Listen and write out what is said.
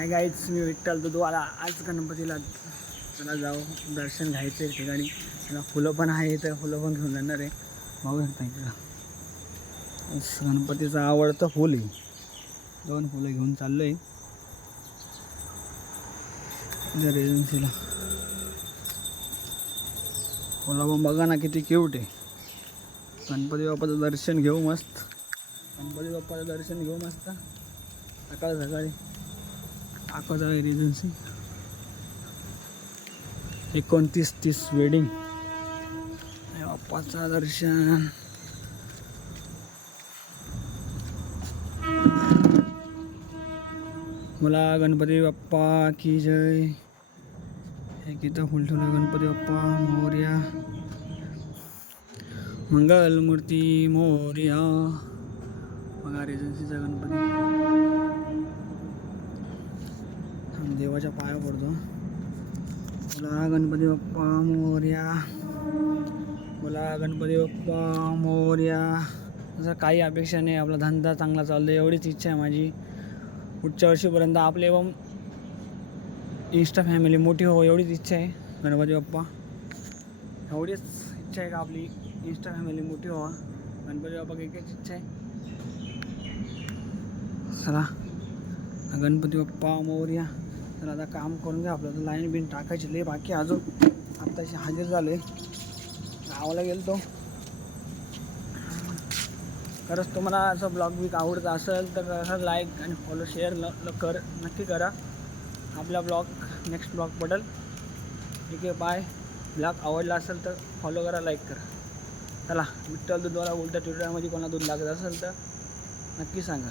Hi guys, मी विठ्ठल दुधवाला. आज गणपतीला चला जाऊ दर्शन घ्यायचं आहे ठिकाणी. त्याला फुलं पण आहे तर फुलं पण घेऊन जाणार आहे. बघू शकता इकडं गणपतीचं आवडतं फुल आहे. 2 फुलं घेऊन चाललो आहे रेजन्सीला. फुलं पण बघा ना किती क्यूट आहे. गणपती बाप्पाचं दर्शन घेऊ मस्त. गणपती बाप्पाचं दर्शन घेऊ मस्त सकाळी. आकाश आहे रेजन्सी. 29-30 वेडिंग. बाप्पाचं दर्शन. मला गणपती बाप्पा की जय. हे किती फुल ठेवलं. गणपती बाप्पा मोरया, मंगलमूर्ती मोरया. बघा रेजन्सीचा गणपती. देवाच्या पाया पडतो. बोला गणपती बाप्पा मोरया, बोला गणपती बाप्पा मोरया. असं काही अपेक्षा नाही, आपला धंदा चांगला चालतो एवढीच इच्छा आहे माझी. पुढच्या वर्षीपर्यंत आपले इंस्टा फॅमिली मोठी हो एवढीच इच्छा आहे. गणपती बाप्पा एवढीच इच्छा आहे का आपली इंस्टा फॅमिली मोठी व्हावा. गणपती बाप्पा एकच इच्छा आहे. चला गणपती बाप्पा मोरया. तर आता काम करून घ्या आपलं. लाईन बिन टाकायची लय बाकी अजून. आत्ताशी हजर झालो आहे. गावाला गेलो तो. खरंच तुम्हाला असं ब्लॉग बिग आवडत असेल तर लाईक आणि फॉलो शेअर नक्की करा. आपला ब्लॉग नेक्स्ट ब्लॉग पडेल. ठीक आहे, बाय. ब्लॉग आवडला असेल तर फॉलो करा, लाईक करा. चला विठ्ठल दूधवाला उलट्या ट्विटरमध्ये कोणाला दूध लागत असेल तर नक्की सांगा.